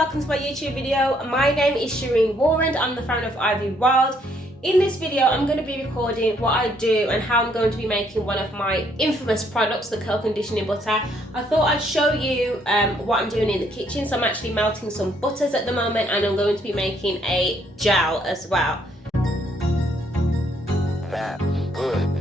welcome to my YouTube video. My name is Shireen Warren. I'm the founder of Ivy Wild. In this video, I'm going to be recording what I do and how I'm going to be making one of my infamous products, the curl conditioning butter. I thought I'd show you what I'm doing in the kitchen. So I'm actually melting some butters at the moment, and I'm going to be making a gel as well. That's good.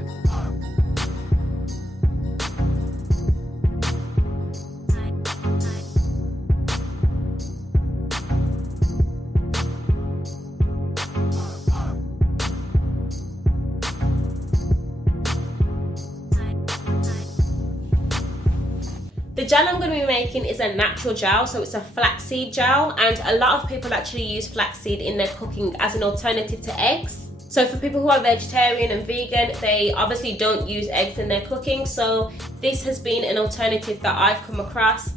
The gel I'm going to be making is a natural gel, so it's a flaxseed gel, and a lot of people actually use flaxseed in their cooking as an alternative to eggs. So for people who are vegetarian and vegan, they obviously don't use eggs in their cooking, so this has been an alternative that I've come across.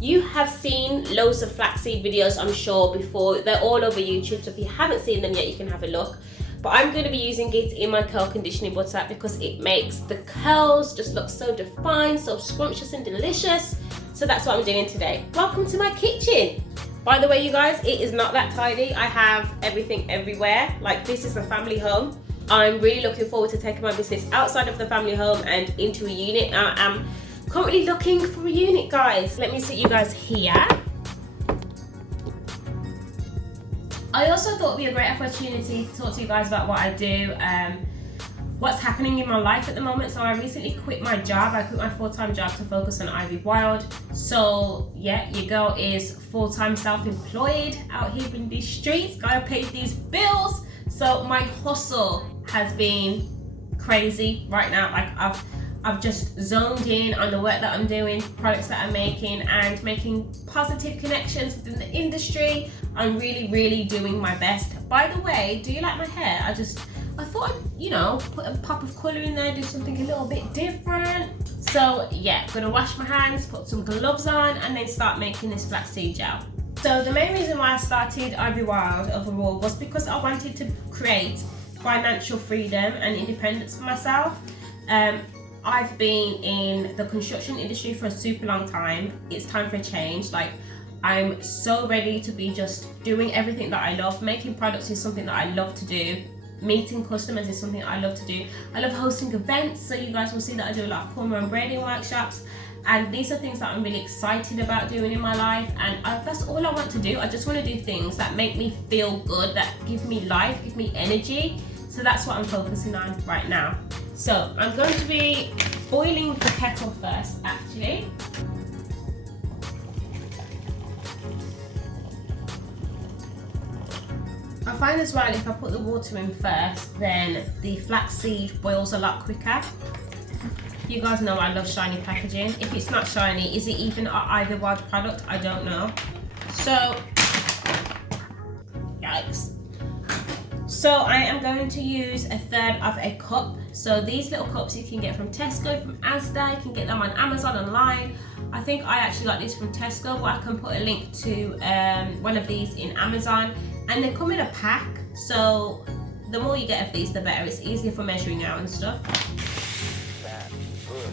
You have seen loads of flaxseed videos, I'm sure, before. They're all over YouTube, so if you haven't seen them yet, you can have a look. But I'm going to be using it in my curl conditioning butter because it makes the curls just look so defined, so scrumptious and delicious. So that's what I'm doing today. Welcome to my kitchen. By the way, you guys, it is not that tidy. I have everything everywhere. Like, this is a family home. I'm really looking forward to taking my business outside of the family home and into a unit. I am currently looking for a unit, guys. Let me sit you guys here. I also thought it would be a great opportunity to talk to you guys about what I do, what's happening in my life at the moment. So I recently quit my job. I quit my full-time job to focus on Ivy Wild. So yeah, your girl is full-time self-employed out here in these streets. Gotta pay these bills. So my hustle has been crazy right now. Like I've just zoned in on the work that I'm doing, products that I'm making, and making positive connections within the industry. I'm really doing my best. By the way, do you like my hair? I thought I'd, you know, put a pop of colour in there, do something a little bit different. So yeah, gonna wash my hands, put some gloves on, and then start making this flaxseed gel. So the main reason why I started Ivy Wild overall was because I wanted to create financial freedom and independence for myself. I've been in the construction industry for a super long time. It's time for a change. Like, I'm so ready to be just doing everything that I love. Making products is something that I love to do. Meeting customers is something I love to do. I love hosting events, so you guys will see that I do a lot of korma and braiding workshops. And these are things that I'm really excited about doing in my life. And that's all I want to do. I just want to do things that make me feel good, that give me life, give me energy. So that's what I'm focusing on right now. So I'm going to be boiling the kettle first, actually. I find as well, if I put the water in first, then the flaxseed boils a lot quicker. You guys know I love shiny packaging. If it's not shiny, is it even an Ivy Wild product? I don't know. So, yikes. So I am going to use 1/3 of a cup. So these little cups you can get from Tesco, from Asda, you can get them on Amazon online. I think I actually got these from Tesco, but I can put a link to one of these in Amazon. And they come in a pack, so the more you get of these, the better. It's easier for measuring out and stuff. That's good.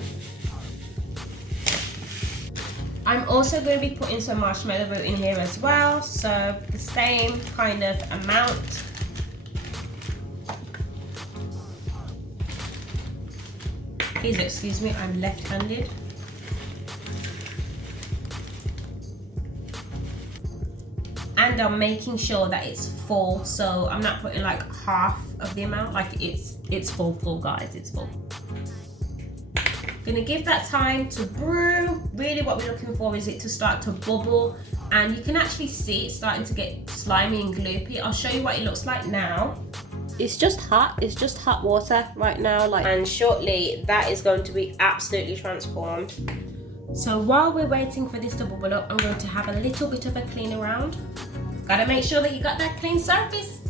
I'm also going to be putting some marshmallow root in here as well, so the same kind of amount. Please excuse me, I'm left-handed. And I'm making sure that it's full, so I'm not putting like half of the amount. Like it's full, guys, it's full. Gonna give that time to brew. Really what we're looking for is it to start to bubble, and you can actually see it starting to get slimy and gloopy. I'll show you what it looks like now. It's just hot water right now, like, and shortly that is going to be absolutely transformed. So while we're waiting for this to bubble up, I'm going to have a little bit of a clean around. Gotta make sure that you got that clean surface.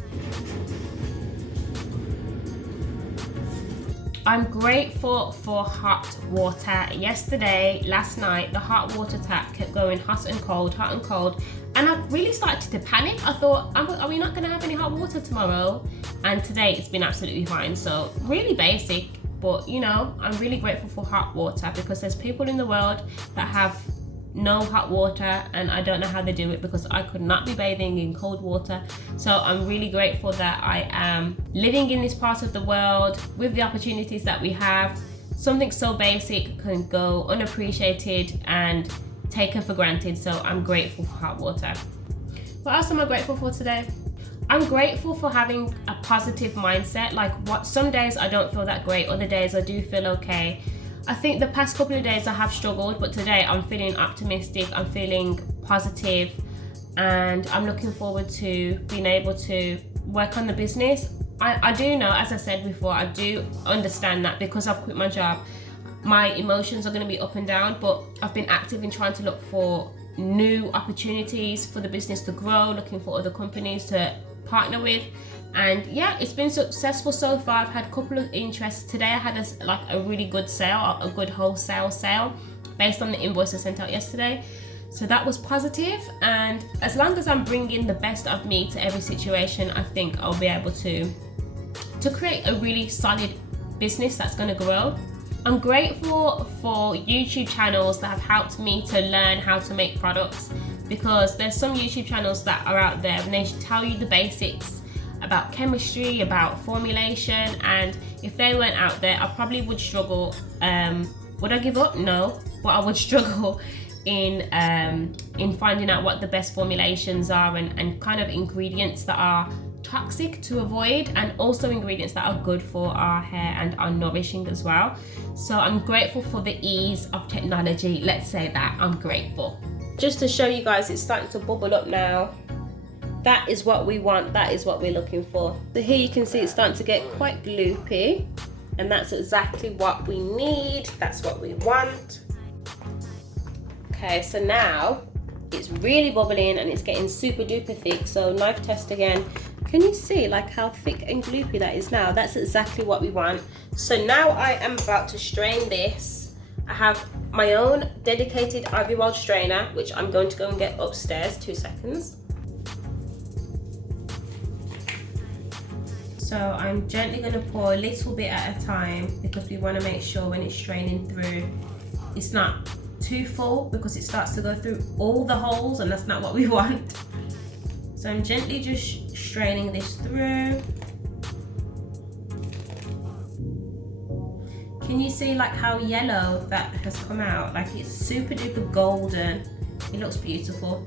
I'm grateful for hot water. Last night, the hot water tap kept going hot and cold, and I really started to panic. I thought, are we not gonna have any hot water tomorrow? And today it's been absolutely fine. So really basic, but you know, I'm really grateful for hot water because there's people in the world that have no hot water, and I don't know how they do it because I could not be bathing in cold water. So I'm really grateful that I am living in this part of the world with the opportunities that we have. Something so basic can go unappreciated and taken for granted, so I'm grateful for hot water. What else am I grateful for today? I'm grateful for having a positive mindset. Like, what, some days I don't feel that great, other days I do feel okay. I think the past couple of days I have struggled, but today I'm feeling optimistic, I'm feeling positive, and I'm looking forward to being able to work on the business. I do know, as I said before, I do understand that because I've quit my job, my emotions are going to be up and down, but I've been active in trying to look for new opportunities for the business to grow, looking for other companies to partner with. And yeah, it's been successful so far. I've had a couple of interests. Today I had a really good sale, a good wholesale sale based on the invoice I sent out yesterday. So that was positive, and as long as I'm bringing the best of me to every situation, I think I'll be able to create a really solid business that's going to grow. I'm grateful for YouTube channels that have helped me to learn how to make products, because there's some YouTube channels that are out there and they tell you the basics about chemistry, about formulation, and if they weren't out there, I probably would struggle. Would I give up? No, but I would struggle in finding out what the best formulations are and kind of ingredients that are toxic to avoid, and also ingredients that are good for our hair and are nourishing as well. So I'm grateful for the ease of technology. Let's say that I'm grateful. Just to show you guys, it's starting to bubble up now. That is what we want, that is what we're looking for. So here you can see it's starting to get quite gloopy, and that's exactly what we need, that's what we want. Okay, so now it's really bubbling and it's getting super duper thick. So knife test again. Can you see like how thick and gloopy that is now? That's exactly what we want. So now I am about to strain this. I have my own dedicated Ivy Wild strainer, which I'm going to go and get upstairs. 2 seconds. So I'm gently going to pour a little bit at a time, because we want to make sure when it's straining through, it's not too full, because it starts to go through all the holes and that's not what we want. So I'm gently just straining this through. Can you see like how yellow that has come out? Like, it's super duper golden. It looks beautiful.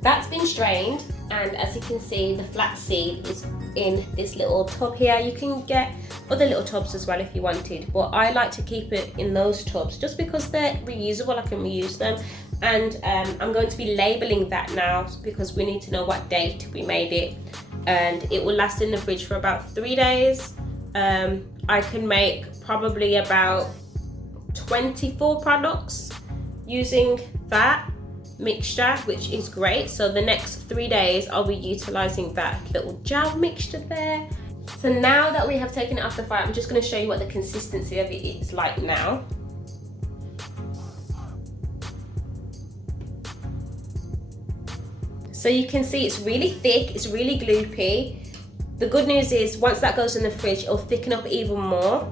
That's been strained, and as you can see, the flaxseed is in this little tub here. You can get other little tubs as well if you wanted, but I like to keep it in those tubs just because they're reusable. I can reuse them, and I'm going to be labeling that now because we need to know what date we made it, and it will last in the fridge for about 3 days. I can make probably about 24 products using that mixture, which is great. So the next 3 days I'll be utilizing that little gel mixture there. So now that we have taken it off the fire, I'm just going to show you what the consistency of it is like now. So you can see it's really thick, it's really gloopy. The good news is once that goes in the fridge, it'll thicken up even more.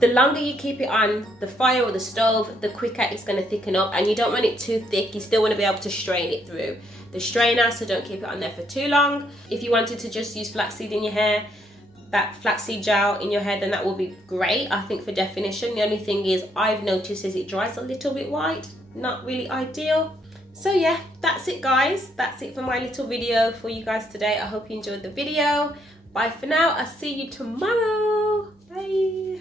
The longer you keep it on the fire or the stove, the quicker it's going to thicken up, and you don't want it too thick. You still want to be able to strain it through the strainer, so don't keep it on there for too long. If you wanted to just use flaxseed in your hair, that flaxseed gel in your hair, then that will be great, I think, for definition. The only thing is I've noticed is it dries a little bit white, not really ideal. So yeah, that's it guys, that's it for my little video for you guys today. I hope you enjoyed the video. Bye for now, I'll see you tomorrow. Bye.